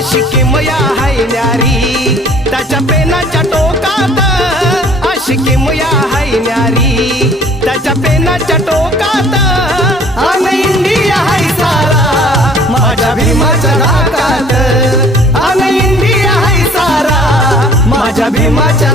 आशिकी मया हाय न्यारी त्याच्या पेनाच्या टोकात, आशिकी मया हाय न्यारी त्याच्या पेनाच्या टोकात. अन इंडिया हाय सारा माझ्या भीमाच्या नाकात, अन इंडिया हाय सारा माझ्या भीमाच्या